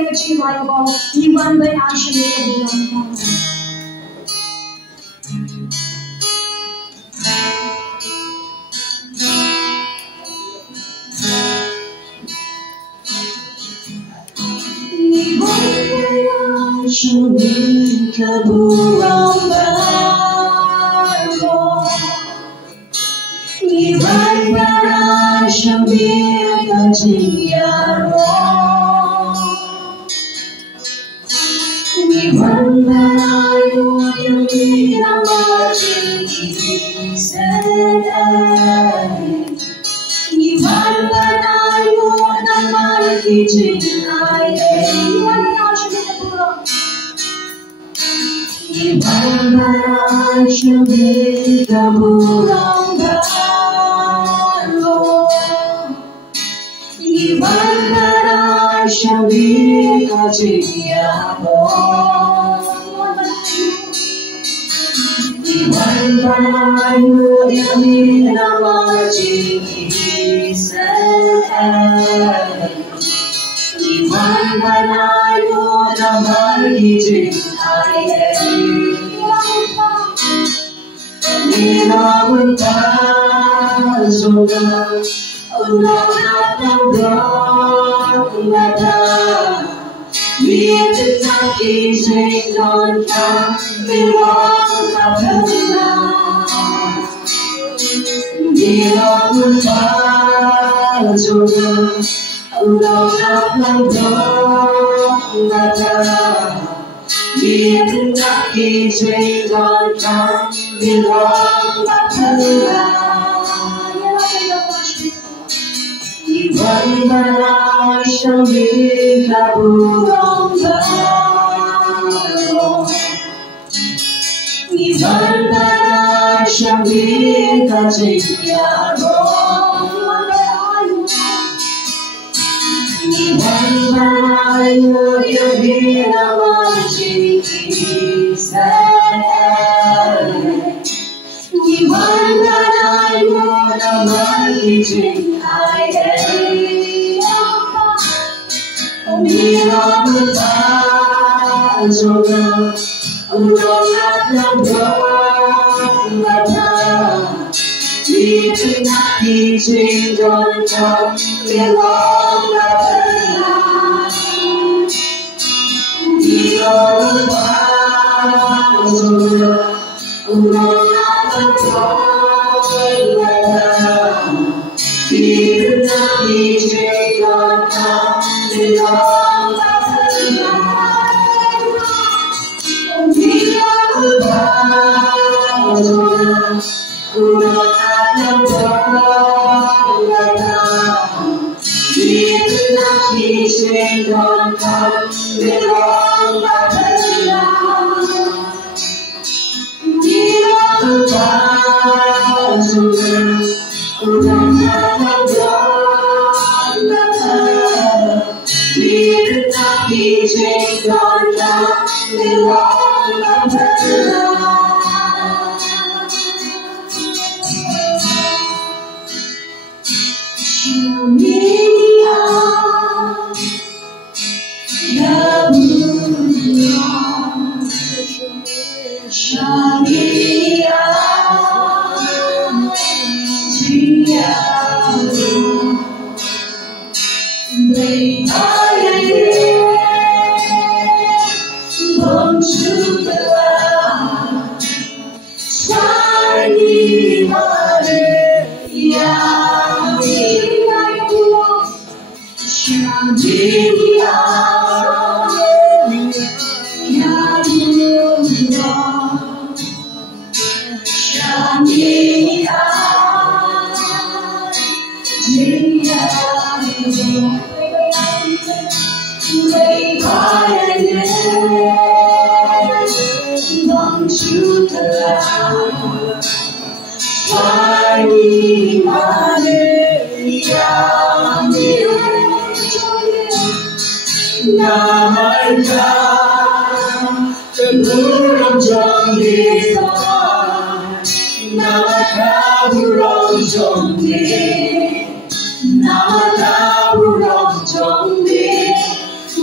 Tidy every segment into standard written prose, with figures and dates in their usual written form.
Hallelujah, Chihuahua, Iwan by Ashley, Shuni kaburang barbo, Iwan para shuni kajiyaro, Iwan para yumi namaji sedai, Iwan para yumi namaji jinai. Iwan para shuni kaburang barbo, Iwan para shuni kajiyaro, Iwan para yumi namaji sedai, Iwan para yumi namaji jinai. Ninawan tazoga, ulawat Mietaki Jainon ka, Milong kapela. Ninawan tazoga, ulawat Mietaki Jainon ka, Milong kapela. Iwan para shuni kaburang barbo, Iwan para shuni kajiyaro, Iwan para yumi namaji sedai, Iwan para yumi namaji jinai. Ninawan tazoga, ulawat Mietaki Jainon ka, Milong kapela. Ninawan tazoga, ulawat Mietaki Jainon ka, Milong kapela. Ninawan tazoga, ulawat Mietaki Jainon ka, Milong kapela. Ninawan tazoga, ulawat Mietaki Jainon ka, Milong kapela. Shuniya kaburang, Shuniya jiyaro,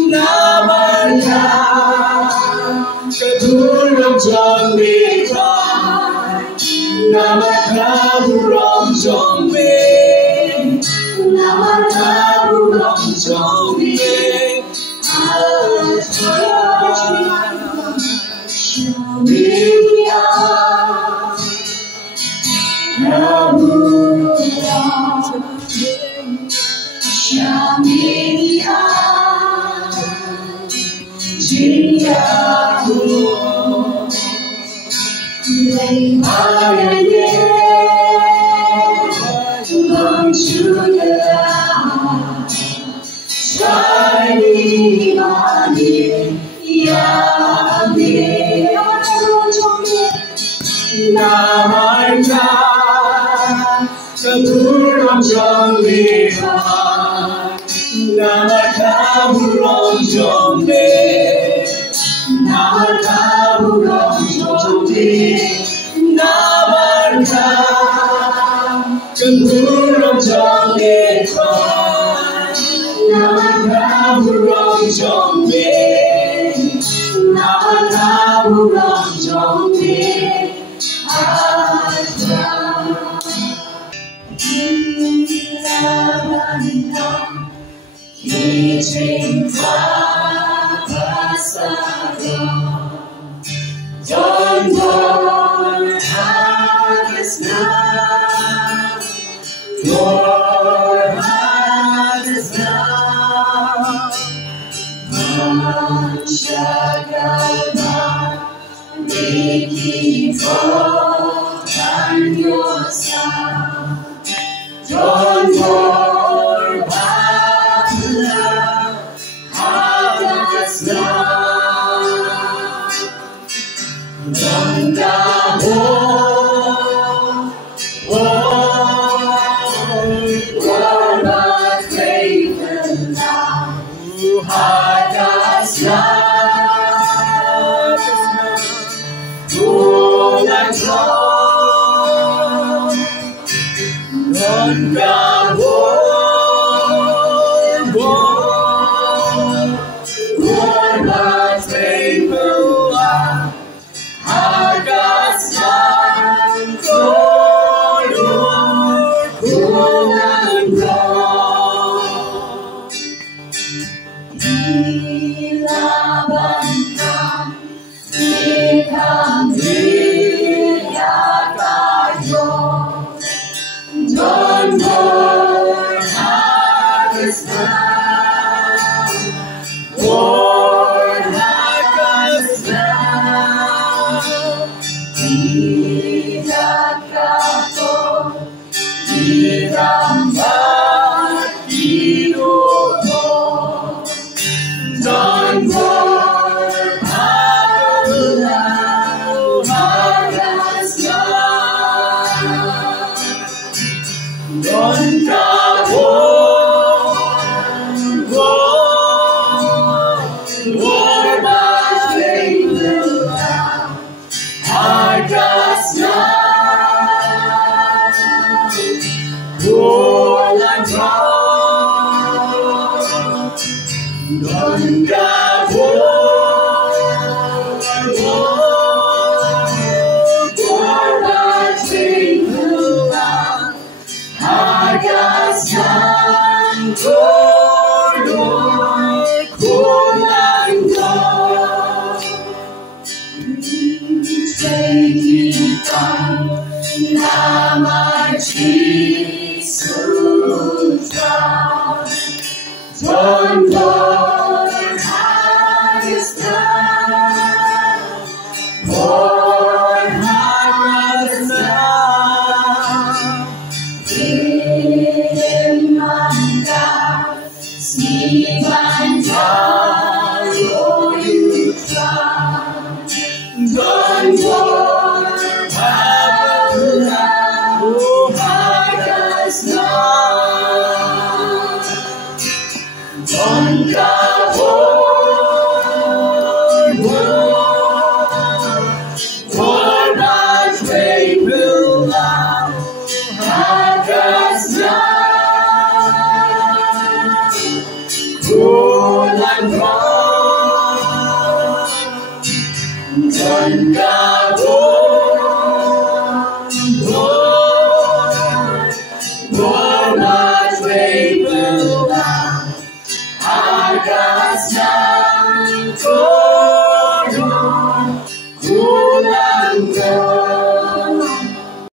Now Keturang jambi nama keturang jambi nama keturang jambi Shamiya Shamiya Jiyaku Lemaranye Manchuda Shani Mani Yami Namarka Keturang jambi Namarka burong jambi Namarka burong jambi Namarka Keturang jambi Namarka burong jambi Namarka burong jambi Don't more harvest now, more harvest now. Manchagama, Miki for and yourself. Don't more harvest now. and God.